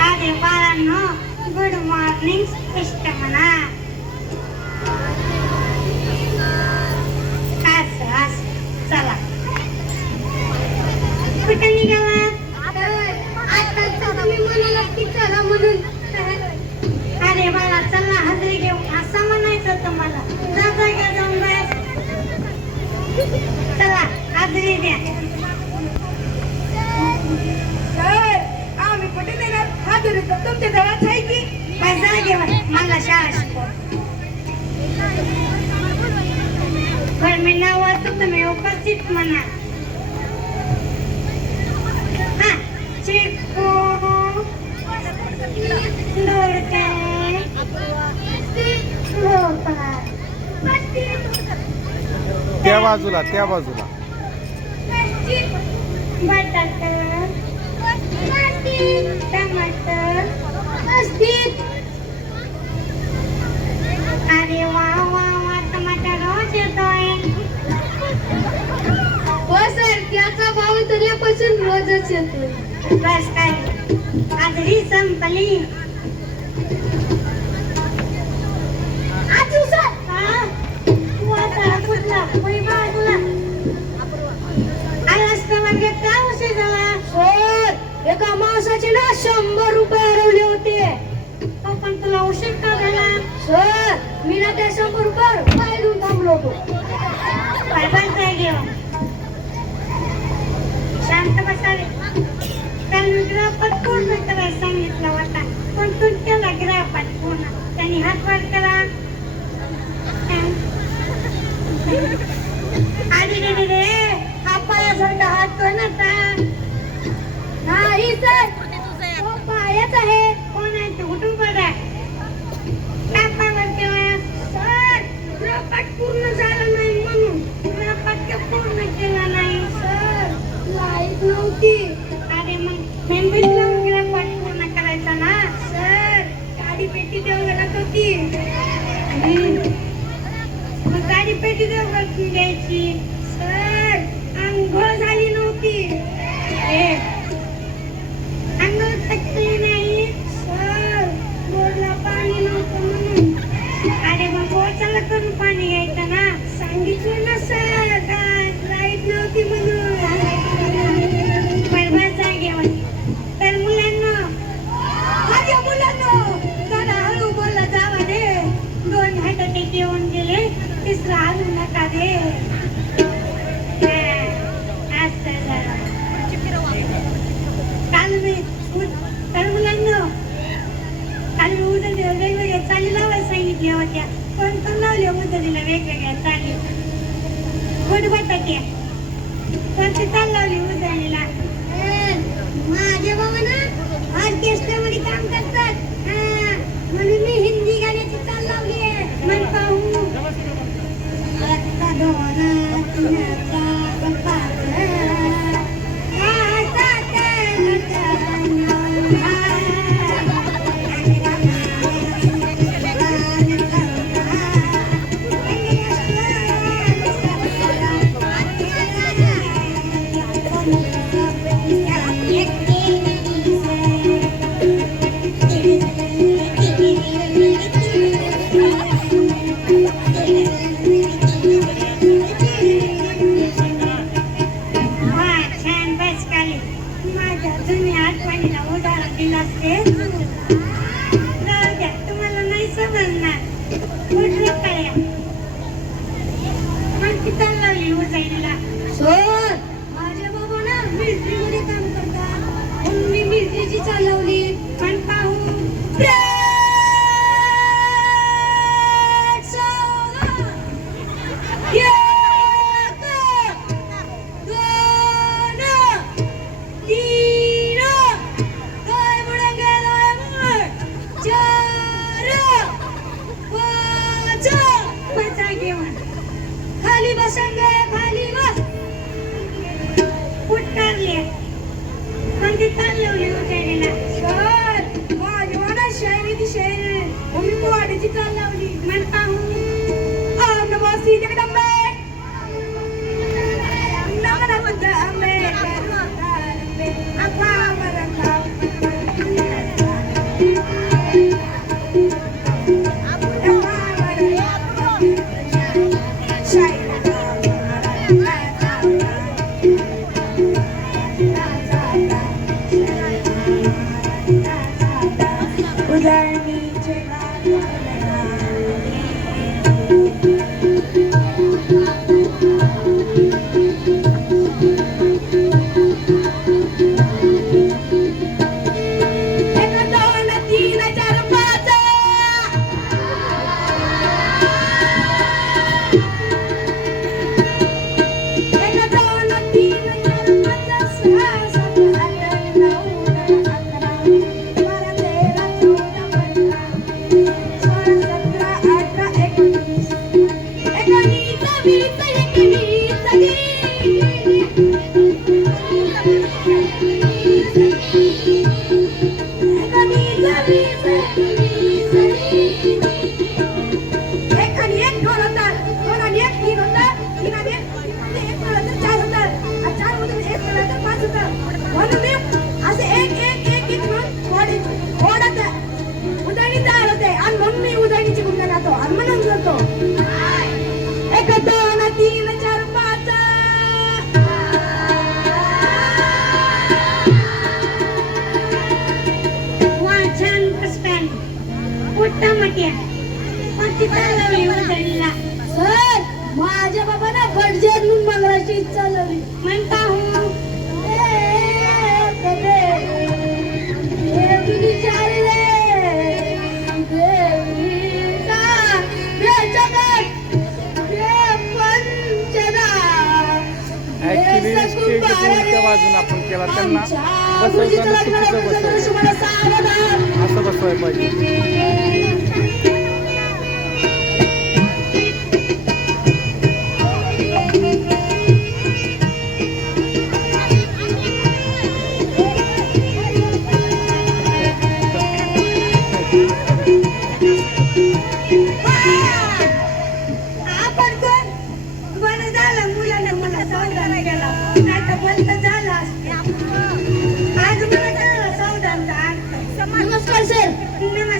अरे बाळांनो good morning स्पष्ट म्हणा असं असं चला कुठे निघाला आता तुम्ही म्हणाला की चला म्हणून अरे बाळा चला हजरी घेऊ असं म्हणायचं तुम्हाला जा जागा जाऊन बस चला हजरी द्या आम्ही कुठे देणार हा तरी तर तुमच्या जवळच आहे की बस जागेवर मला शाळा शिकव बरं मी नाव वाचतो तुम्ही उपस्थित म्हणा त्या बाजूला त्या बाजूला. बटाटा टमाटर अरे वा वा वा टमाटर रोज येतोय हो सर त्याचा भाव तरी रोजच येतोय बस काय? आजरी संपली आजू सर हा तू आता कुठला बाजूला आलास का मागे का उशीर झाला सर एका माणसाचे ना शंभर रुपये हरवले होते तो पण तुला उशीर का झाला सर मी ना त्या शंभर रुपये पाय देऊन थांबलो होतो बरोबर काय घेऊ शांत बसावे काल मी कोण पूर्ण करायला सांगितला होता पण तू केला ग्राहपात पूर्ण त्यांनी हात वर करा अरे रे हा पायासारखा हात कोणाचा नाही सर तो पायाच आहे? कोण आहे ते उठून पडा कापावर तेव्हा सर पूर्ण झाला. गोड बटाट्या लावली माझ्या बाबा ना ऑर्केस्ट्रामध्ये செய்ய एक मोठा मट्या मग तिथं लावली उधळीला सर माझ्या बाबांना म्हणून मंगळाची इच्छा झाली म्हणता हो ऍक्च्युली बाजूला आपण केला त्यांना बसवताना चुकीचं बसवलं असं बसवायला पाहिजे.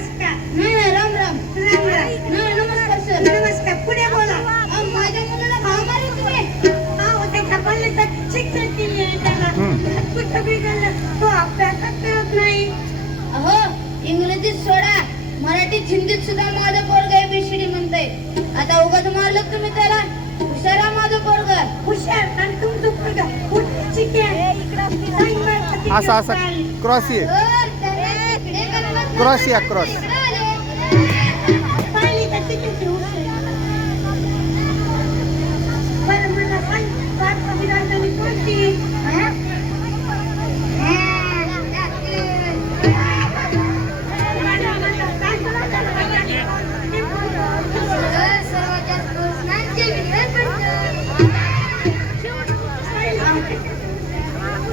नमस्कार. नाही नाही राम राम. राम राम नाही नमस्कार सर. नमस्कार. पुढे बोला. अहो, माझ्या मुलाला भाव मारली तुम्ही हा त्याच्या कॉलेजात शिक्षण दिली आहे त्याला. हम्म. कुठं बिघडलं तो अभ्यासात करत नाही. अहो इंग्रजीत सोडा. मराठीत हिंदीत सुद्धा माझं पोरग एबीसीडी म्हणतंय. आता उगाच मारलं तुम्ही त्याला. हुशारा माझं पोरग. हुशार. आणि तुमचं पोरगा कुठे शिकेल? सांग बरं किती असं असं. क्रॉस ये. क्रॉस या क्रॉस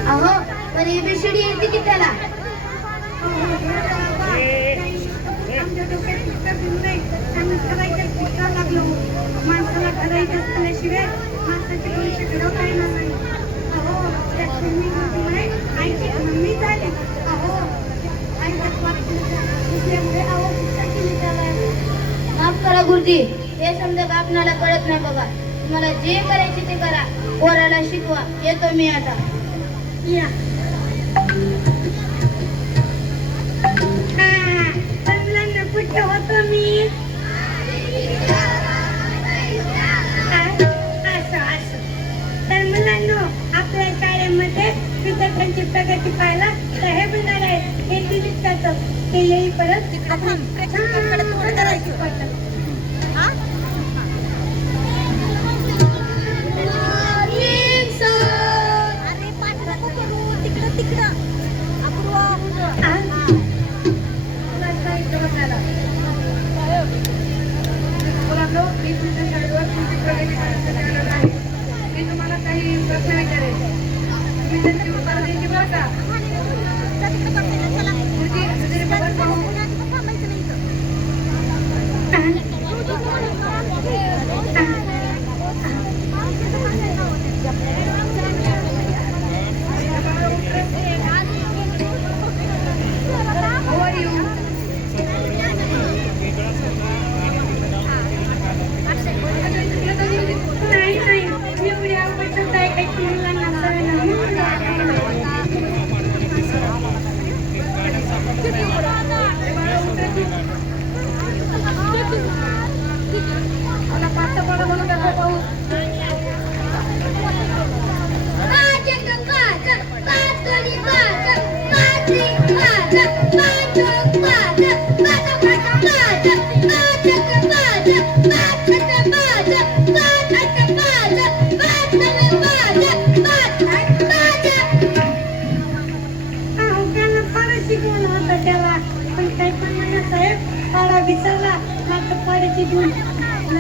अहो पण एबीसीडी येते की त्याला आमच्या डोक्यात इतकं बिल नाही. आम्ही करायचं शिकायला लागलो. माणसाला करायचं असल्याशिवाय माणसाचे भविष्य घडवता येणार नाही. अहो, त्या स्विमिंगमुळे आईची मम्मी झाली. अहो, आईचा. माफ करा गुरुजी हे समजा आपणाला कळत नाही बघा तुम्हाला जे करायचे ते करा पोराला शिकवा येतो मी आता या. मी तर मुलांनो आपल्या शाळेमध्ये विद्यार्थ्यांची प्रगती पाहायला तर हे म्हणणार आहे. हे दिवसाचं ते येई परत. आपण करायचं.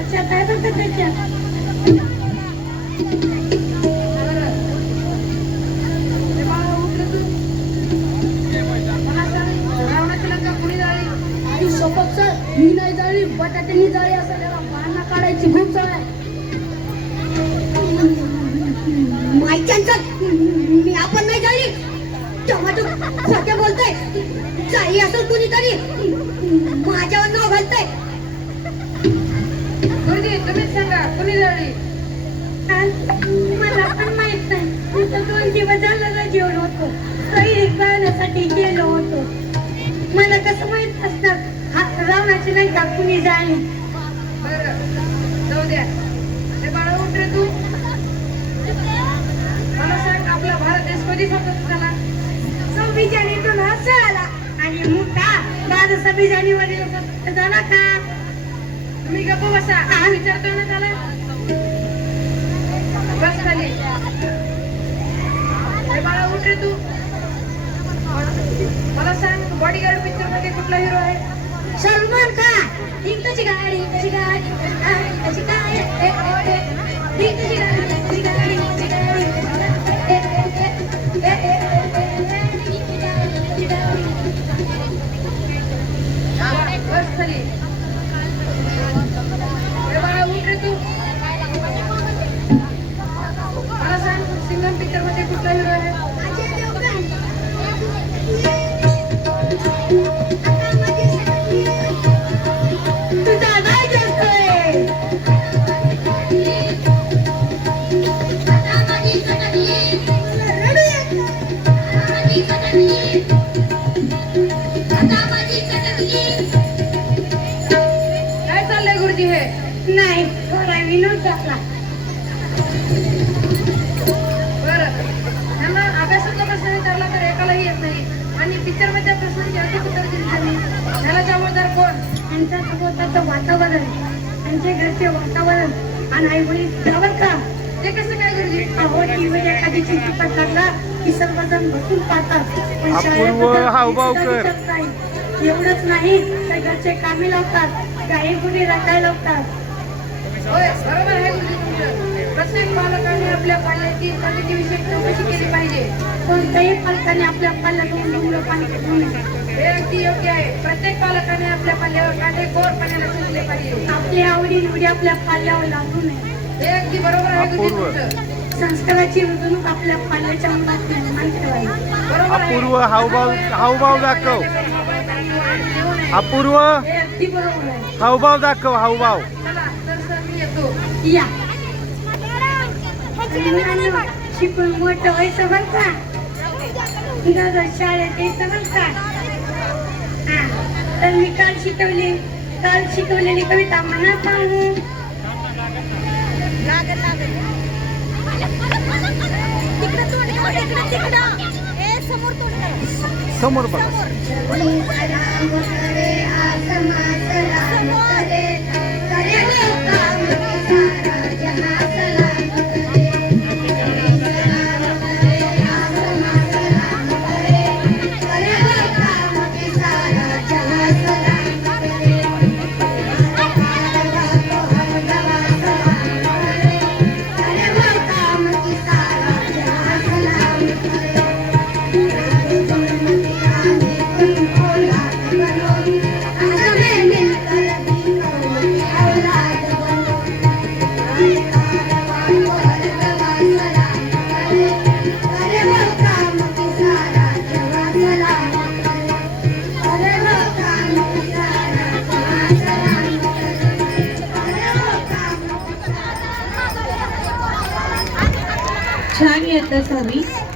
त्याच्या काय करतात त्याच्या? मी नाही जाळी बटाट्यानी जाळी असं बांधा काढायची खूप सवय मायच्यांचा मी आपण नाही जाळी. टमाटो सध्या बोलतोय. जाळी असं कुणीतरी माझ्यावर नाव घालतय. कुणी जळली मला पण माहीत नाही. मी तर दोन दिवस झालं ना जेवण होतो. कैरी करण्यासाठी गेलो होतो. मला कसं माहीत असणार रावणाची नाही का कुणी जाळी बरं. जाऊ द्या. ते बाळा उठ रे तू. मला सांग आपला भारत देश कधी स्वतंत्र झाला? सव्वीस जानेवारी आला आणि मोठा. बारा सव्वीस जानेवारी झाला का? तुम्ही गप्प बसा. हा विचार ना त्याला बस खाली. हे बाळा उठ रे तू. मला सांग बॉडीगार्ड पिक्चरमध्ये कुठला हिरो आहे? सलमान खान इंकाची गाडी इंकाची गाडी इंकाची गाडी ए, काय ठीक इंकाची गाडी गाडी. टाकला बरं अभ्यासाचा प्रश्न विचारला तर एकालाही येत नाही आणि पिक्चरमध्ये प्रश्नांची अचूक उत्तर दिली त्यांनी जबाबदार कोण सभोवताचं वातावरण त्यांचे घरचे वातावरण आणि आई वडील त्यावर का ते कसं काय गुरुजी अहो टीव्ही एखादी चित्रपट लागला की सर्वजण बसून पाहतात पण नाही. एवढंच नाही तर घरचे कामी लावतात काही गुन्हे रटायला लावतात होय बरोबर आहे गुरुजी तुमचं प्रत्येक पालकाने आपल्या पाल्याची चौकशी केली पाहिजे. कोणत्याही पालकाने आपल्या डोंगर पाणी हे अगदी योग्य आहे. प्रत्येक पालकाने आपल्या पाल्यावर काटेकोरपणे लक्ष दिले पाहिजे. आपली आवडी निवडी आपल्या पाल्यावर लागू नये. हे अगदी बरोबर आहे. तुमचं संस्काराची रुजवणूक आपल्या पाल्याच्या मुलात निर्माण ठेवावी. बरोबर आहे. अपूर्व हावभाव हावभाव दाखव. अपूर्व हे अगदी बरोबर आहे. हावभाव दाखव हावभाव. चला तर येतो या. शिकून मोठं व्हायचं बरं का? दररोज शाळेत यायचं बरं का? हा, तर मी काल शिकवली काल शिकवलेली कविता म्हणा सांगू. समोर बघा. छान येतं सवी